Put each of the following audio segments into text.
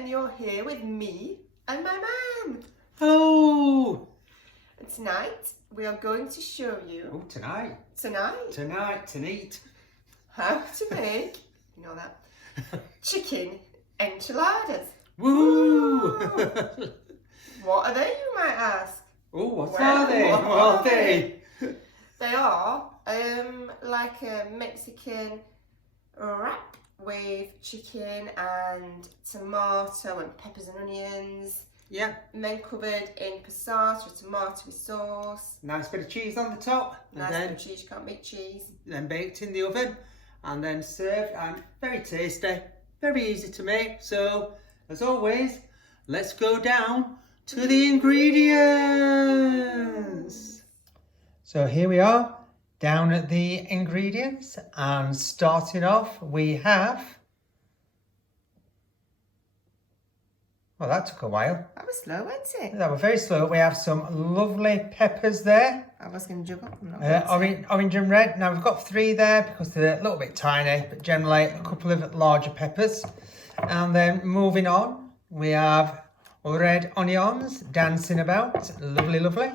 and you're here with me and my mum. Hello! And tonight we are going to show you... Oh, tonight. Tonight, how to make, you know that, chicken enchiladas. Woo! What are they, you might ask? Oh, what are they? They are like a Mexican wrap with chicken and tomato and peppers and onions. Yeah. And then covered in passata with tomato sauce. Nice bit of cheese on the top. Nice bit of cheese, you can't make cheese. Then baked in the oven and then served, and very tasty, very easy to make. So, as always, let's go down to the ingredients. So here we are, down at the ingredients, and starting off we have... Well, that took a while. That was slow, wasn't it? That was very slow. We have some lovely peppers there. I was going to jug up. Orange and red. Now we've got 3 there because they're a little bit tiny, but generally a couple of larger peppers. And then moving on, we have red onions dancing about. Lovely, lovely.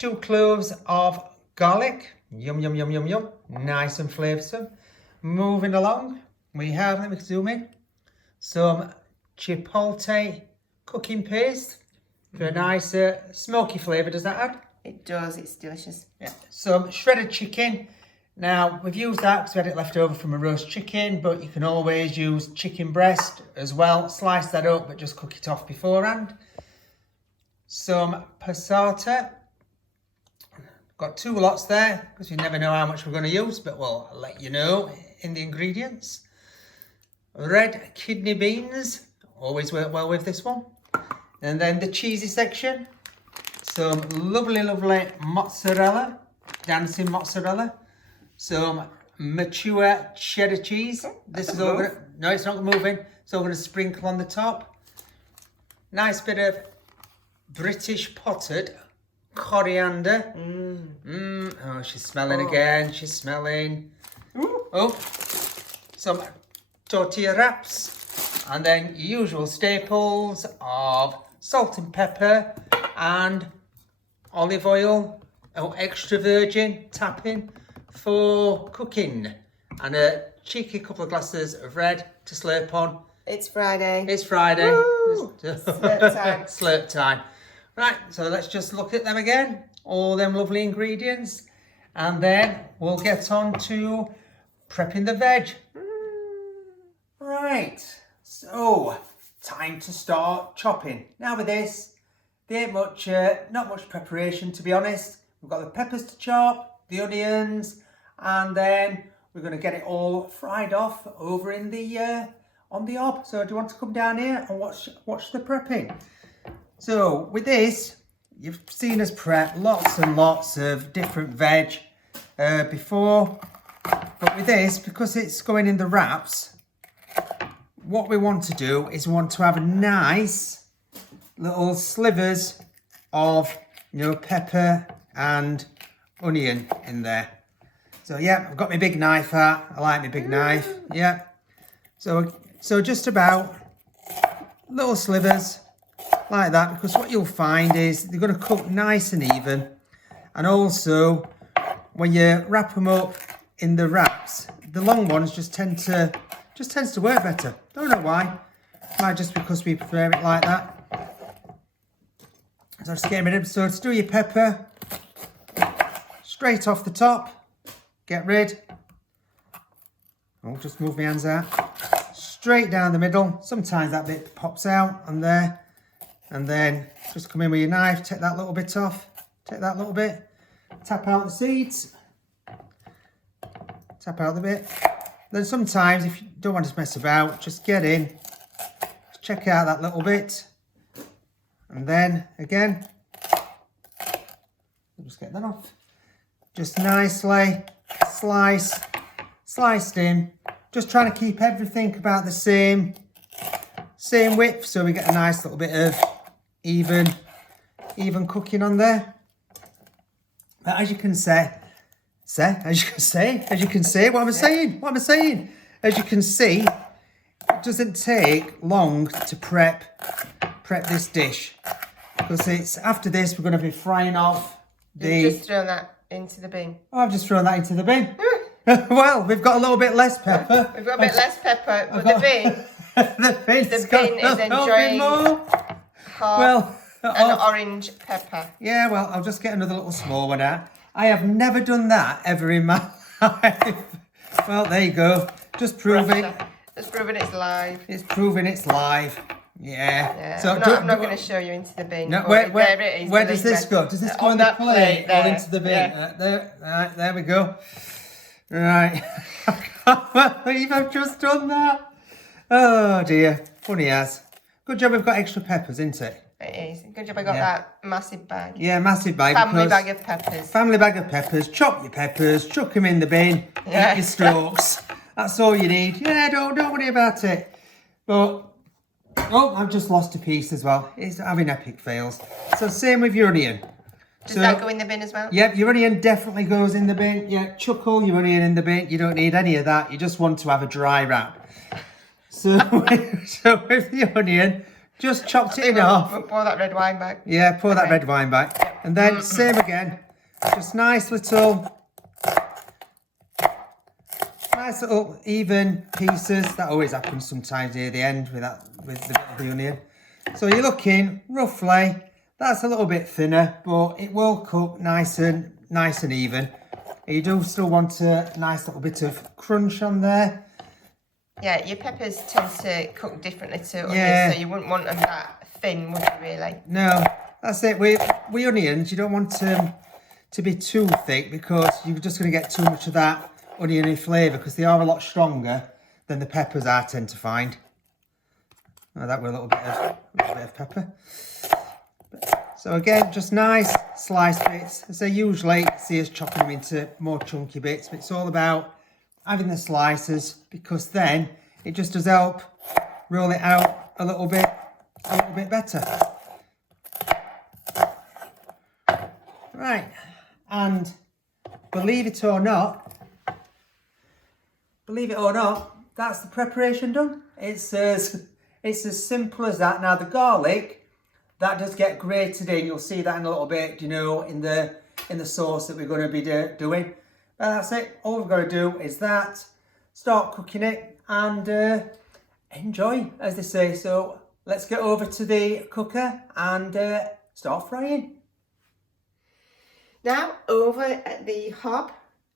2 cloves of garlic. Yum, yum, yum, yum, yum. Nice and flavoursome. Moving along, we have, let me zoom in, some Chipotle cooking paste for a nice smoky flavour. Does that add? It does, it's delicious. Yeah. Some shredded chicken. Now we've used that because we had it left over from a roast chicken, but you can always use chicken breast as well. Slice that up but just cook it off beforehand. Some passata. Got 2 lots there because we never know how much we're going to use, but we'll let you know in the ingredients. Red kidney beans. Always work well with this one. And then the cheesy section. Some lovely, lovely mozzarella. Dancing mozzarella. Some mature cheddar cheese. This is all gonna... No, it's not moving. It's all going to sprinkle on the top. Nice bit of British potted coriander. Oh, she's smelling again. She's smelling. Ooh. Oh, some tortilla wraps. And then usual staples of salt and pepper and olive oil, extra virgin tapping for cooking, and a cheeky couple of glasses of red to slurp on. It's Friday. It's Friday. Slurp time. Slurp time. Right, so let's just look at them again, all them lovely ingredients, and then we'll get on to prepping the veg. Right. So, time to start chopping. Now with this, there ain't much, not much preparation to be honest. We've got the peppers to chop, the onions, and then we're going to get it all fried off over in the on the hob. So do you want to come down here and watch the prepping? So with this, you've seen us prep lots and lots of different veg before, but with this, because it's going in the wraps, what we want to do is we want to have a nice little slivers of, pepper and onion in there. So yeah, I've got my big knife out. I like my big knife. Yeah. So just about little slivers like that, because what you'll find is they're going to cook nice and even. And also, when you wrap them up in the wraps, the long ones just tends to work better. Don't know why. Might just because we prefer it like that. So just get rid of. So to do your pepper, straight off the top, get rid. I'll just move my hands out. Straight down the middle. Sometimes that bit pops out on there. And then just come in with your knife, take that little bit off. Take that little bit. Tap out the seeds. Tap out the bit. Then sometimes, if you don't want to mess about, just get in, just check out that little bit, and then again, just get that off. Just nicely sliced in, just trying to keep everything about the same width, so we get a nice little bit of even cooking on there. But as you can see, what am I saying? As you can see, doesn't take long to prep this dish, because it's after this we're going to be frying off the... You've just thrown that into the bin. Oh, I've just thrown that into the bin. Well, we've got a little bit less pepper. We've got a bit less pepper, but the bin... the bin is enjoying well, an orange pepper. Yeah, well, I'll just get another little small one out. I have never done that ever in my life. Well, there you go. Just proving. Just proving it's live. It's proving it's live. Yeah. So I'm not going to show you into the bin. No, there it is. Where does this go? Does this go on the plate or into the bin? Yeah. There we go. Right. I can't believe I've just done that. Oh dear. Funny as. Good job we've got extra peppers, isn't it? It is. Good job I got that massive bag. Yeah, massive bag. Family bag of peppers. Family bag of peppers. Chop your peppers, chuck them in the bin, eat your stalks. That's all you need. Yeah, don't worry about it. But, oh, I've just lost a piece as well. It's having epic fails. So same with your onion. Does that go in the bin as well? Yep, your onion definitely goes in the bin. Yeah, chuck all your onion in the bin. You don't need any of that. You just want to have a dry wrap. So with the onion, just chopped it in half. Pour that red wine back. Yeah, pour that red wine back. And then same again. Just nice little even pieces. That always happens sometimes near the end with the onion. So you're looking roughly, that's a little bit thinner, but it will cook nice and even. You do still want a nice little bit of crunch on there. Yeah, your peppers tend to cook differently to onions, so you wouldn't want them that thin, would you, really? No, that's it. With onions, you don't want them to be too thick, because you're just going to get too much of that oniony flavour, because they are a lot stronger than the peppers I tend to find. Oh, that with a little bit of pepper. So again, just nice sliced bits. As I usually see us chopping them into more chunky bits, but it's all about having the slices, because then it just does help roll it out a little bit better. Right, and believe it or not, that's the preparation done. It's as simple as that. Now the garlic, that does get grated in. You'll see that in a little bit, in the sauce that we're going to be doing. But that's it. All we've got to do is that, start cooking it, and enjoy, as they say. So let's get over to the cooker and start frying. Now, over at the hob,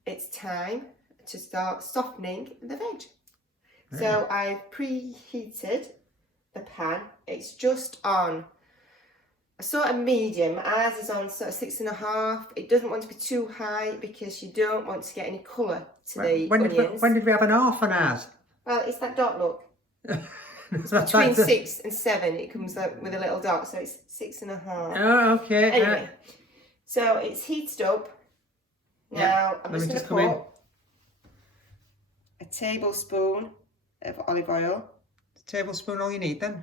it's time to start softening the veg. Right. So I've preheated the pan. It's just on a sort of medium. Ours is on sort of 6.5. It doesn't want to be too high, because you don't want to get any colour to the onions. When did we have an half on ours? Well, it's that dot look. It's between 6 and 7. It comes up with a little dot, so it's 6.5. Oh, okay. Anyway, so it's heated up. Now I'm just going to put a tablespoon of olive oil. A tablespoon all you need then?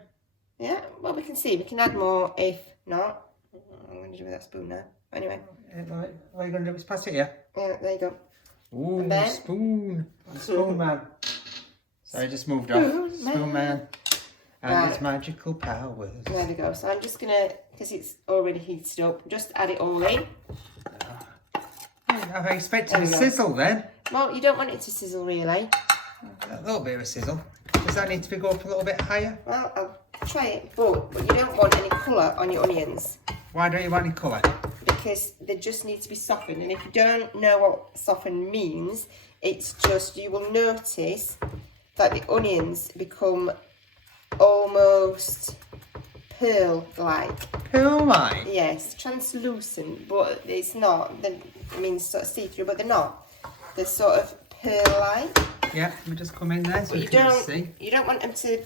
Yeah, well, we can see. We can add more if not. I'm going to do with that spoon now. Anyway. What are you going to do? Just pass it here? Yeah, there you go. Ooh, then, spoon. Spoon man. Sorry, I just moved off. Spoon man. And its magical powers. There we go. So I'm just going to, because it's already heated up, just add it all in. I expected a sizzle then. Well, you don't want it to sizzle, really. A little bit of a sizzle. Does that need to go up a little bit higher? Well, I'll try it, but you don't want any colour on your onions. Why don't you want any colour? Because they just need to be softened, and if you don't know what softened means, it's just, you will notice that the onions become almost pearl-like. Pearl-like? Yes, translucent, but it's not. I mean, sort of see-through, but they're not. They're sort of pearl-like. Yeah, let me just come in there so you can see. You don't want them to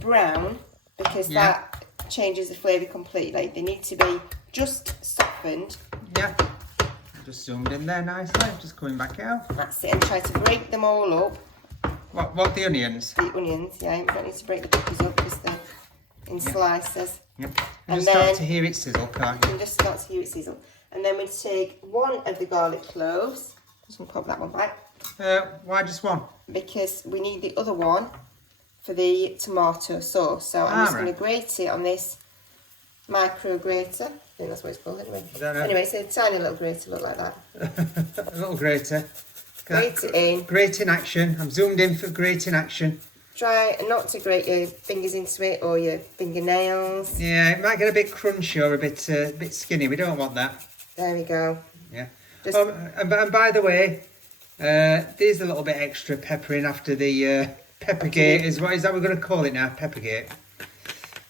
brown, because that changes the flavour completely. They need to be just softened. Yeah. Just zoomed in there nicely. Just coming back out. That's it. And try to break them all up. What the onions? The onions, yeah. You don't need to break the peppers up, because they're in slices. Yep. You just start to hear it sizzle, can't you? You just start to hear it sizzle. And then we take one of the garlic cloves. Just going to pop that one back. Why just one? Because we need the other one for the tomato sauce. So I'm just right. going to grate it on this micro grater. I think that's what it's called anyway. I don't know. Anyway, it's a tiny little grater, look like that. A little grater. Grate it in. Grate in action. I'm zoomed in for grate in action. Try not to grate your fingers into it or your fingernails. Yeah, it might get a bit crunchy or a bit skinny. We don't want that. There we go. Yeah. Just- And by the way, there's a little bit extra pepper in after the peppergate. Is that we're going to call it now? Peppergate.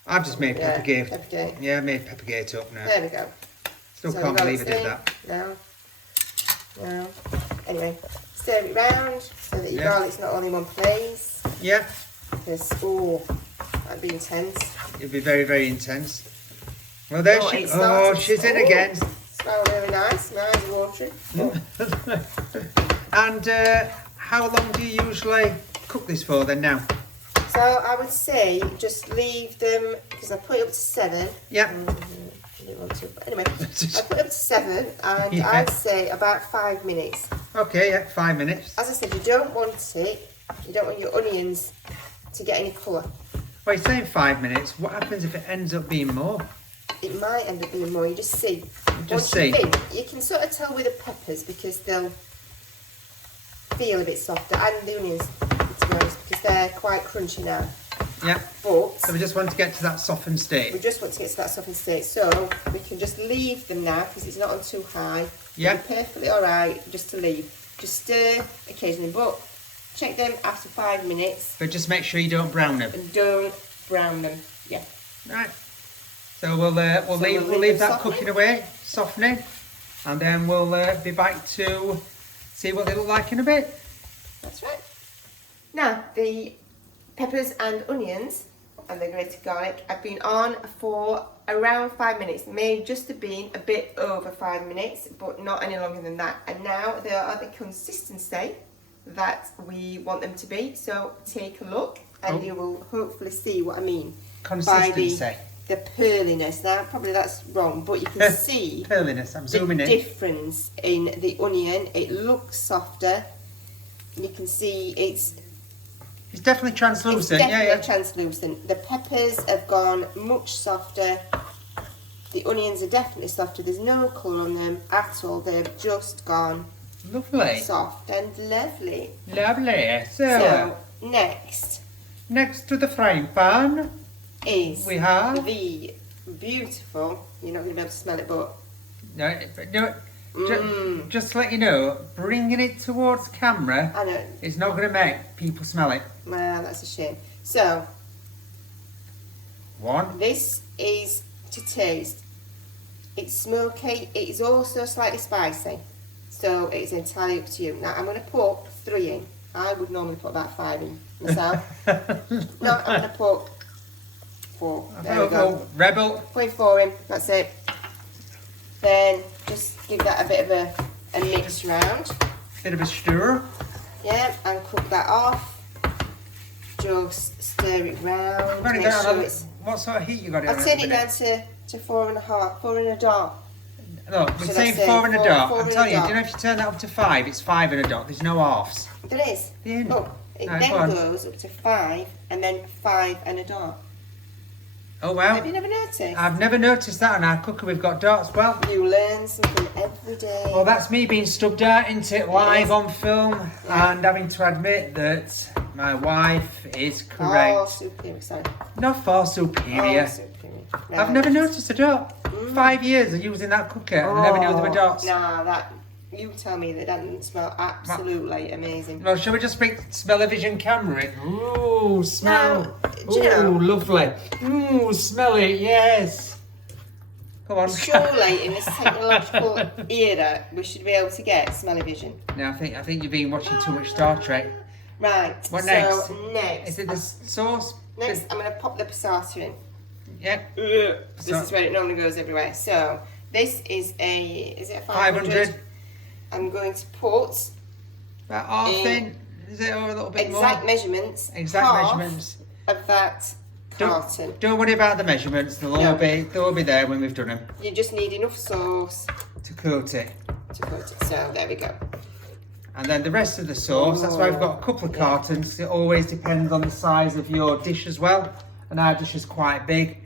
I've just made peppergate. Peppergate. Yeah, I made peppergate up now. There we go. Still So can't we've got believe I it did in. that. No. Anyway, stir it round so that your Yeah. garlic's not all in one place. Yeah, Because, oh, that'd be intense. it'd be very, very intense. Well, there Oh, she. it's Oh, started. she's in Oh. again. Smells really nice. My eyes are watering. And how long do you usually cook this for then now? So I would say just leave them, because I put it up to 7. Yeah. I didn't want to, but anyway, I put it up to 7 and Yeah. I'd say about 5 minutes. Okay, yeah, 5 minutes. As I said, you don't want your onions to get any colour. Well, you're saying 5 minutes. What happens if it ends up being more? It might end up being more, you just see. Just Once see. you think, you can sort of tell with the peppers because they'll feel a bit softer, and the onions, to be honest, because they're quite crunchy now. Yeah. But So we just want to get to that softened we state. just want to get to that softened state, so we can just leave them now because it's not on too high. Yeah. It'll be perfectly alright just to leave. Just stir occasionally, but check them after 5 minutes But just make sure you don't brown them. and don't brown them. Yeah. Right. So we'll leave them that softening. cooking away, softening, and then we'll be back to see what they look like in a bit. That's right. Now, the peppers and onions and the grated garlic have been on for around 5 minutes. May just have been a bit over 5 minutes, but not any longer than that. And now they are at the consistency that we want them to be. So take a look and you will hopefully see what I mean. Consistency. By the pearliness. Now, probably that's wrong, but you can see Pearliness. I'm the zooming in. difference in the onion. It looks softer. You can see it's It's definitely translucent. definitely yeah. translucent. The peppers have gone much softer. The onions are definitely softer. There's no colour on them at all. They've just gone Lovely. soft and lovely. Lovely. So next Next to the frying pan, is we have. the beautiful. You're not going to be able to smell it, but Just to let you know, bringing it towards camera I know. is not going to make people smell it. Well, that's a shame. So One. this is to taste. It's smoky. It is also slightly spicy. So it's entirely up to you. Now I'm going to put 3 in. I would normally put about 5 in myself. No, I'm going to put 4. There we go. Rebel. Put 4 in. That's it. Then just give that a bit of a mix round. Bit of a stir. Yeah, and cook that off. Just stir it round. Running Make down sure on- it's. What sort of heat you got it I'll on? turn at it the down minute? to 4.5, 4 and a dot. Look, we're Should I saying say 4 and a four- dot. four I'm and a telling you, dot? do you know if you turn that up to 5, it's 5 and a dot. There's no halves. There is. Yeah. Oh, it Right, then go on. goes up to 5 and then 5 and a dot. Oh well. Have you never noticed? I've never noticed that on our cooker. We've got dots. Well, You learn something every day. well, that's me being stubbed out into it live on film Yeah. and having to admit that my wife is correct. Oh, superior, sorry. Not far Oh, superior. superior. I've Right. never noticed a dot. 5 years of using that cooker and never knew there were dots. Nah, that you tell me that doesn't smell absolutely amazing. Well, shall we just bring smell-o-vision camera in? Ooh, smell. Now, do you know- Ooh, lovely. Ooh, smell it, yes. Come on. Surely in this technological era, we should be able to get smell-o-vision. No, I think you've been watching too much Star Trek. Right. What so next? next, Is it the sauce? next, I'm going to pop the passata in. Yeah. This is where it normally goes everywhere. So this is is it a 500. I'm going to put About half in. Is it or a little bit exact more? measurements. Exact half measurements. of that carton. Don't worry about the measurements. They'll No. all be there when we've done them You just need enough sauce to coat it. to put it. So there we go. And then the rest of the sauce, that's why we've got a couple of cartons. It always depends on the size of your dish as well. And our dish is quite big,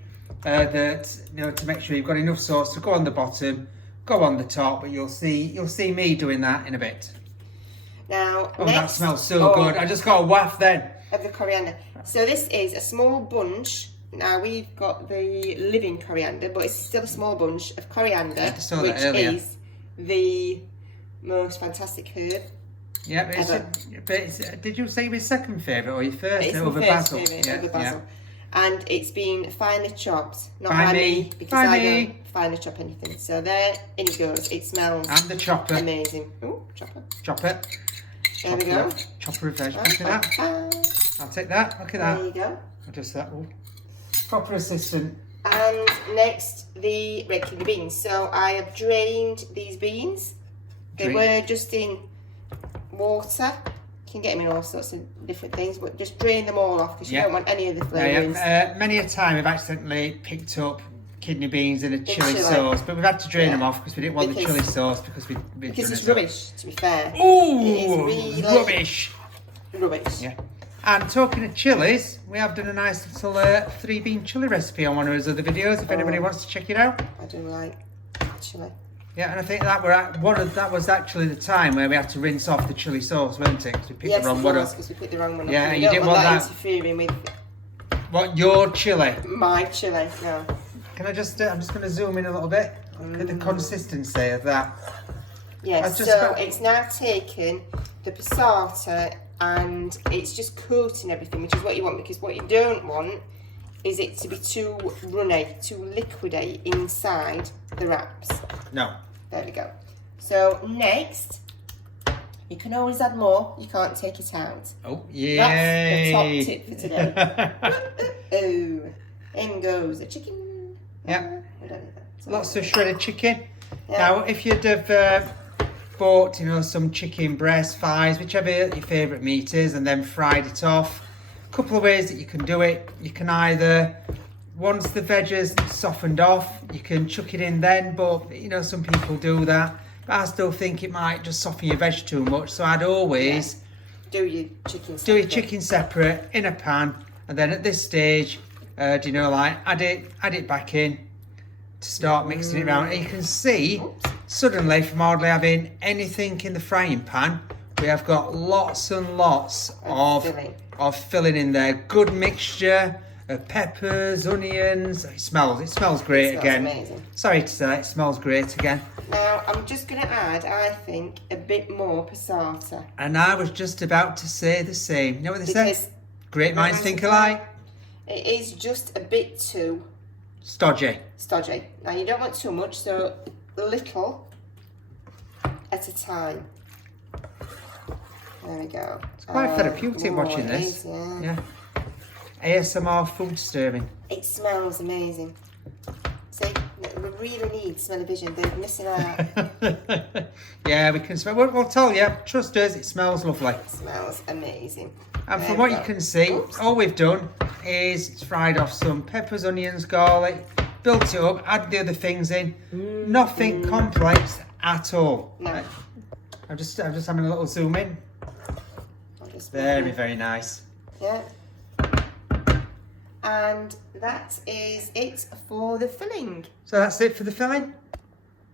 to make sure you've got enough sauce to go on the bottom, go on the top, but you'll see me doing that in a bit. Now, that smells so good. I just got a waft then. Of the coriander. So this is a small bunch. Now we've got the living coriander, but it's still a small bunch of coriander, which is the most fantastic herb. Yeah, did you say your second favourite or your first? It's over my first basil? favourite, Yeah, over basil. Yeah. And it's been finely chopped, not By by me. me, because By I me. don't finely chop anything. So there in it goes. It smells And the chopper. amazing. Oh, chopper. Chop it. There we go. Chopper of veg. Look at that. I'll take that. Look at that. There you go. I'll just that. Ooh. Proper assistant. And next, the red kidney beans. So I have drained these beans. They were just in water. You can get them in all sorts of different things, but just drain them all off because you don't want any of the flavourings. Many a time we've accidentally picked up kidney beans in a chilli sauce, but we've had to drain them off because we didn't want the chilli sauce because it's rubbish, to be fair. Ooh, it is really rubbish. Rubbish. Yeah. And talking of chillies, we have done a nice little 3-bean chilli recipe on one of his other videos. If anybody wants to check it out. I do like chilli. Yeah, and I think that that was actually the time where we had to rinse off the chilli sauce, wasn't it? Because we picked the wrong one up. because we picked the wrong one up. Yeah, and you didn't want that interfering with what your chilli. my chilli. No. Can I just? I'm just going to zoom in a little bit. Look at the consistency of that. Yes. So it's now taken the passata and it's just coating everything, which is what you want, because what you don't want is it to be too runny, too liquidy inside the wraps. No. There we go. So next, you can always add more. You can't take it out. Oh, yay. That's the top tip for today. Oh, in goes the chicken. Yeah. So Lots of shredded chicken. Yeah. Now, if you'd have bought, some chicken breast, thighs, whichever your favourite meat is, and then fried it off, a couple of ways that you can do it. You can either, once the veg is softened off, you can chuck it in then, but some people do that. But I still think it might just soften your veg too much, so I'd always do your chicken separate. Do your chicken separate in a pan, and then at this stage, add it back in to start mixing it around. And you can see, suddenly, from hardly having anything in the frying pan, we have got lots and lots of filling in there. Good mixture of peppers, onions. It smells great again. Amazing. Sorry to say, it smells great again. Now I'm just going to add, I think, a bit more passata. And I was just about to say the same. You know what they say? Great minds think alike. It is just a bit too stodgy. Now you don't want too much, so little at a time. There we go. It's quite therapeutic watching this. Yeah. ASMR food stirring. It smells amazing. See, we really need smell-o-vision. They're missing out. Yeah, we can smell. We'll tell you. Trust us, it smells lovely. It smells amazing. And from what you can see, all we've done is fried off some peppers, onions, garlic, built it up, add the other things in. Nothing complex at all. No. I'm just having a little zoom in. Very nice. Yeah. And that is it for the filling. So that's it for the filling.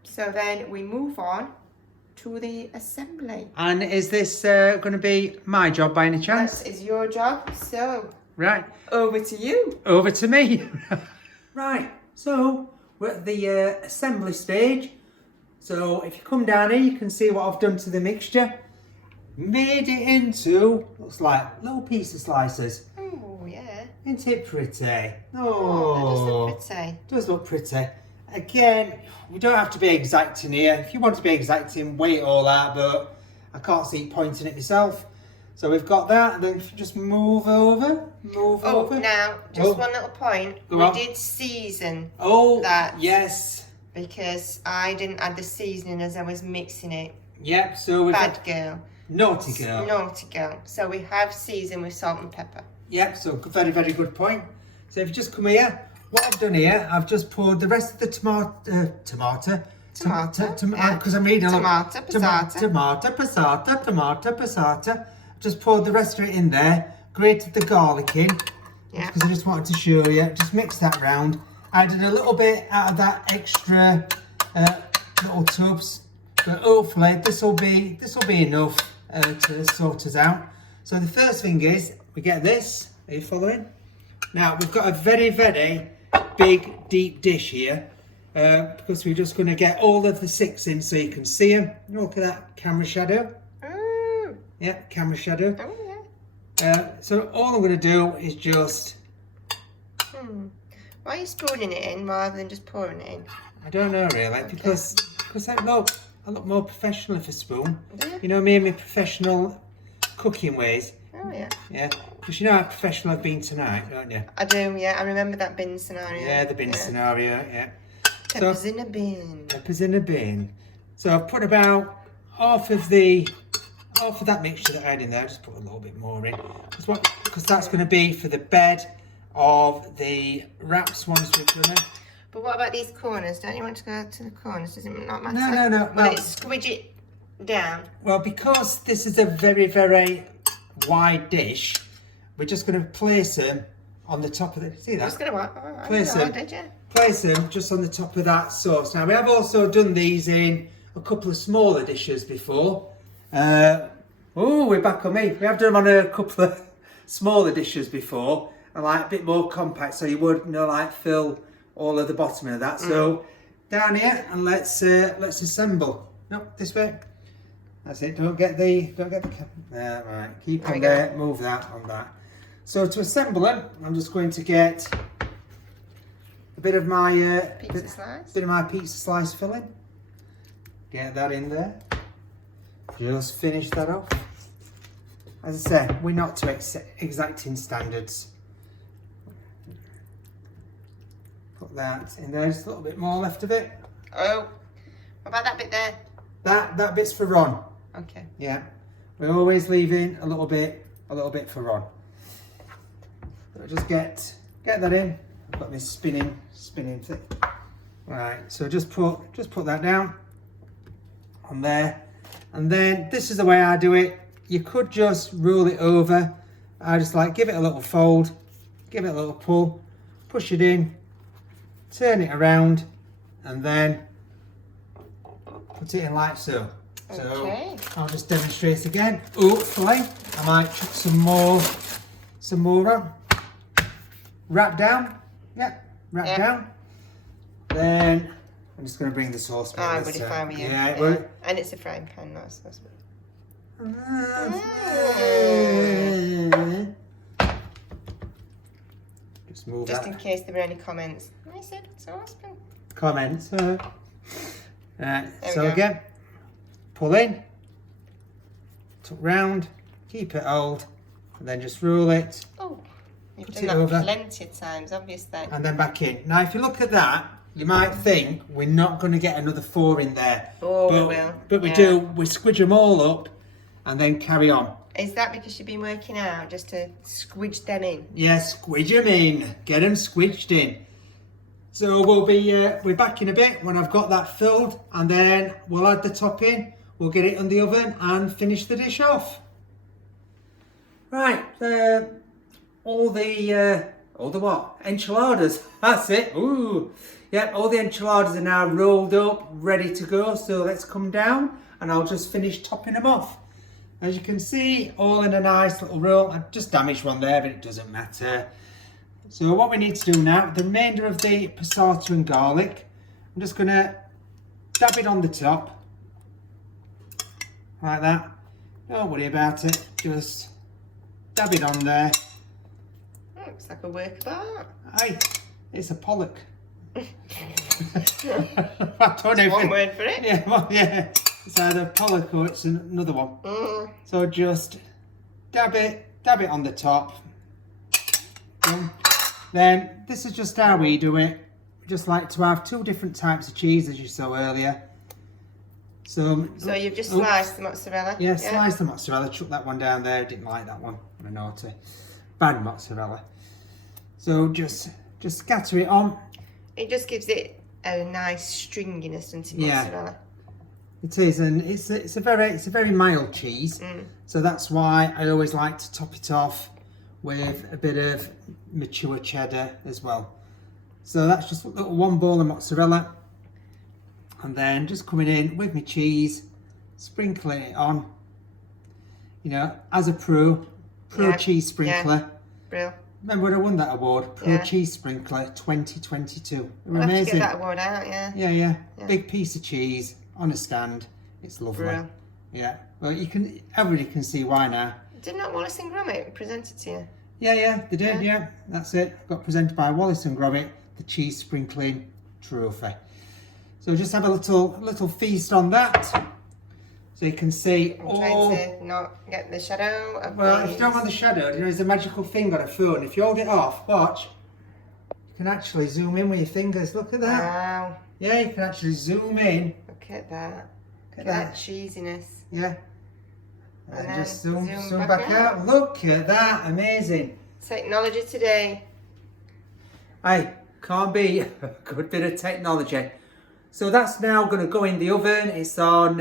So then we move on to the assembly. And is this going to be my job by any chance? That is your job. So right. Over to you. Over to me. Right. So we're at the assembly stage. So if you come down here, you can see what I've done to the mixture. Made it into, looks like little piece of slices. Oh, yeah. Isn't it pretty? That does look pretty. Does look pretty. Again, we don't have to be exacting here. If you want to be exacting, weigh it all out, but I can't see it pointing at myself. So we've got that, and then if you just move over. Now, just one little point. We did season that. Yes. Because I didn't add the seasoning as I was mixing it. Yep, so we've Bad girl. Naughty girl. Naughty girl. So we have seasoned with salt and pepper. Yep, so very good point. So if you just come here, what I've done here, I've just poured the rest of the Tomato. Because I'm reading Tomato, passata. Tomato, passata. Just poured the rest of it in there. Grated the garlic in. Yeah. Because I just wanted to show you. Just mix that round. I did a little bit out of that extra little tubs. But hopefully this will be enough to sort us out. So the first thing is we get this. Are you following? Now we've got a very, very big deep dish here. Because we're just going to get all of the 6 in so you can see them. Look at that camera shadow. Oh. Yeah, camera shadow. Oh, yeah. So all I'm going to do is just... Why are you spooning it in rather than just pouring it in? I don't know really, because I look more professional if I spoon. Do you? You know me and my professional cooking ways. Oh, yeah. Yeah, because you know how professional I've been tonight, don't you? I do, yeah. I remember that bin scenario. Yeah, the bin scenario, yeah. Peppers in a bin. Peppers in a bin. So I've put about half of that mixture that I had in there. Just put a little bit more in, because that's going to be for the bed of the wraps once we've done it. But what about these corners? Don't you want to go to the corners? Does it not matter? No. Will it squidge it down? Well, because this is a very, very wide dish, we're just going to place them on the top of the. See that? I was going to Place them. did you? Place them just on the top of that sauce. Now we have also done these in a couple of smaller dishes before. We're back on me. We have done them on a couple of smaller dishes before, and like a bit more compact, so you would fill all of the bottom of that. So down here, and let's assemble. No, this way. That's it. Don't get the right. Keep on there. Move that on that. So to assemble them, I'm just going to get a bit of my pizza slice filling. Get that in there. Just finish that off. As I say, we're not to exacting standards. Put that in there. Just a little bit more left of it. Oh, what about that bit there? That bit's for Ron. Okay. Yeah, we're always leaving a little bit for Ron. So just get that in. I've got this spinning thing. Right, so just put that down on there, and then this is the way I do it. You could just roll it over. I just give it a little fold, give it a little pull, push it in, turn it around, and then put it in like so. Okay. So I'll just demonstrate again. Hopefully I might chuck some more on. Wrap down. Yeah, wrap down. Then I'm just going to bring the sauce back. I would if I were you. Yeah. And it's a frying pan, not a saucepan. Just move Just that. in case there were any comments. I said saucepan. Comments. So go. again, pull in, tuck round, keep it hold, and then just roll it. Oh, you've Put done it that over. plenty of times, obviously. And then back in. Now, if you look at that, you might think we're not going to get another 4 in there. Oh, we will. But we do. We squidge them all up and then carry on. Is that because you've been working out just to squidge them in? Yeah, squidge them in. Get them squidged in. So we're back in a bit when I've got that filled, and then we'll add the top in. We'll get it on the oven and finish the dish off. Right, all the what? Enchiladas. That's it. Ooh, yeah. All the enchiladas are now rolled up, ready to go. So let's come down, and I'll just finish topping them off. As you can see, all in a nice little roll. I just damaged one there, but it doesn't matter. So what we need to do now, the remainder of the passata and garlic, I'm just going to dab it on the top, like that. Don't worry about it, just dab it on there. Looks like a work of art. Aye, it's a Pollock. I don't know. One word for it. Yeah, well, yeah. It's either Pollock or it's another one. So just dab it on the top. Boom. Then this is just how we do it. We just like to have 2 different types of cheese, as you saw earlier. So you've just sliced the mozzarella? Yeah, slice the mozzarella. Chuck that one down there. Didn't like that one. I'm naughty. Bad mozzarella. So just scatter it on. It just gives it a nice stringiness into Yeah. mozzarella. It is, and it's a very mild cheese, so that's why I always like to top it off with a bit of mature cheddar as well. So that's just a little 1 bowl of mozzarella, and then just coming in with my cheese, sprinkling it on. You know, as a pro cheese sprinkler. Brill. Remember when I won that award, Pro Cheese Sprinkler 2022. We'll Amazing. have to get that award out, yeah. Yeah. Big piece of cheese on a stand. It's lovely. Brill. Yeah. Well, everybody can see why now. Did not Wallace and Gromit present it to you? Yeah, they did, yeah. That's it. Got presented by Wallace and Gromit, the cheese sprinkling trophy. So just have a little feast on that. So you can see I'm trying to not get the shadow of Well, these. if you don't want the shadow, there's a magical thing on a phone. If you hold it off, watch, you can actually zoom in with your fingers. Look at that. Wow. Yeah, you can actually zoom in. Look at that. Look at that cheesiness. Yeah. And And then just zoom zoom back back out. Look at that. Amazing. Technology today. Hey, can't beat a good bit of technology. So that's now going to go in the oven. It's on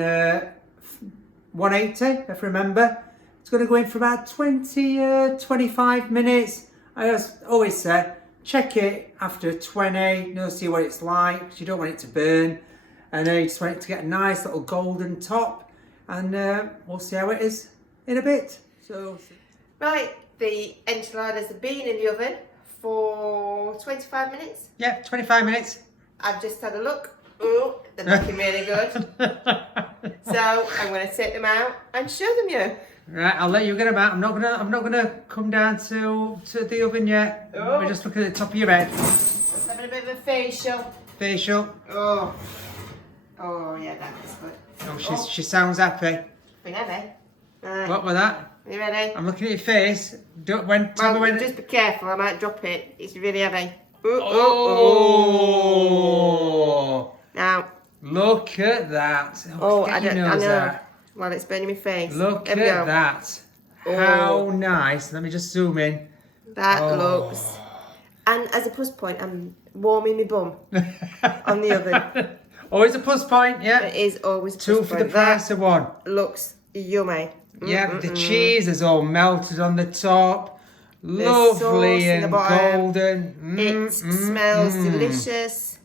180, if I remember. It's going to go in for about 25 minutes. I always say, check it after 20, see what it's like, because you don't want it to burn. And you just want it to get a nice little golden top. And we'll see how it is in a bit. So, Right, the enchiladas have been in the oven for 25 minutes. yeah, 25 minutes. I've just had a look. Oh, they're looking really good. So I'm going to take them out and show them you. Right, I'll let you get them out. I'm not gonna come down to the oven yet. Oh. We're just looking at the top of your head. Just having a bit of a facial. Facial. Oh yeah, that is good. Oh, she sounds happy. Been heavy. Right. What was that? You ready? I'm looking at your face. Tell me when. Just be careful, I might drop it. It's really heavy. Oh. Now. Look at that. I know. Out. Well, it's burning my face. Look There at we go. that. Oh. How nice. Let me just zoom in. That looks. And as a plus point, I'm warming my bum on the oven. Always a plus point, yeah. It is always a plus Two point. for the price of one. Looks yummy. Yeah, the cheese is all melted on the top. Sauce Lovely in the and bottom. golden. It smells delicious.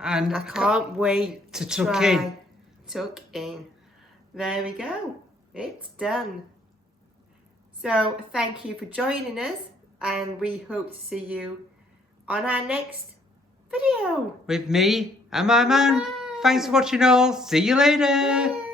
And I can't wait to tuck try. in. Tuck in. There we go. It's done. So thank you for joining us, and we hope to see you on our next video. With me and my man. Bye. Thanks for watching all. See you later. Bye.